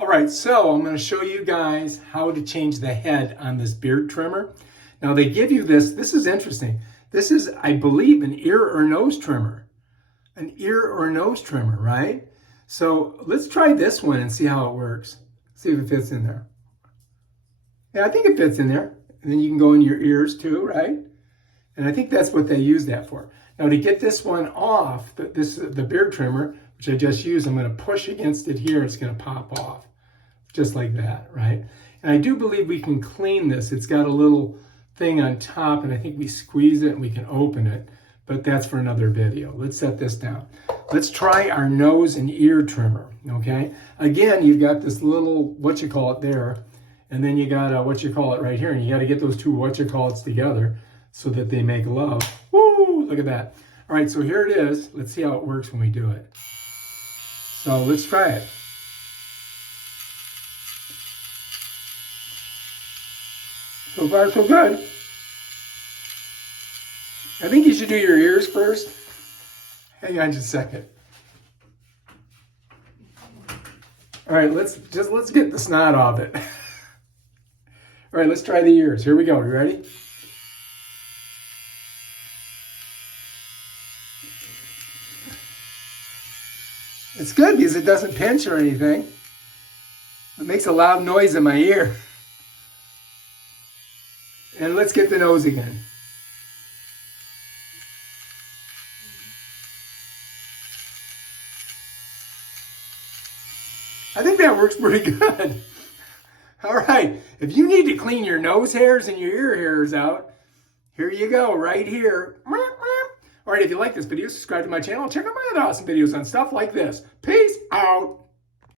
All right, so I'm going to show you guys how to change the head on this beard trimmer. Now they give you this is interesting. This is, I believe, an ear or nose trimmer. An ear or nose trimmer, right? So let's try this one and see how it works. See if it fits in there. Yeah, I think it fits in there. And then you can go in your ears too, right? And I think that's what they use that for. Now to get this one off, the beard trimmer, which I just used, I'm going to push against it here. It's going to pop off. Just like that, right? And I do believe we can clean this. It's got a little thing on top, and I think we squeeze it and we can open it, but that's for another video. Let's set this down. Let's try our nose and ear trimmer, okay? Again, you've got this little what-you-call-it there, and then you got what-you-call-it right here, and you got to get those two what-you-call-its together so that they make love. Woo! Look at that. All right, so here it is. Let's see how it works when we do it. So let's try it. So far, so good. I think you should do your ears first. Hang on just a second. All right, let's get the snot off it. All right, let's try the ears. Here we go. You ready? It's good because it doesn't pinch or anything. It makes a loud noise in my ear. And let's get the nose again. I think that works pretty good. All right, if you need to clean your nose hairs and your ear hairs out, here you go, right here. All right, if you like this video, subscribe to my channel. Check out my other awesome videos on stuff like this. Peace out.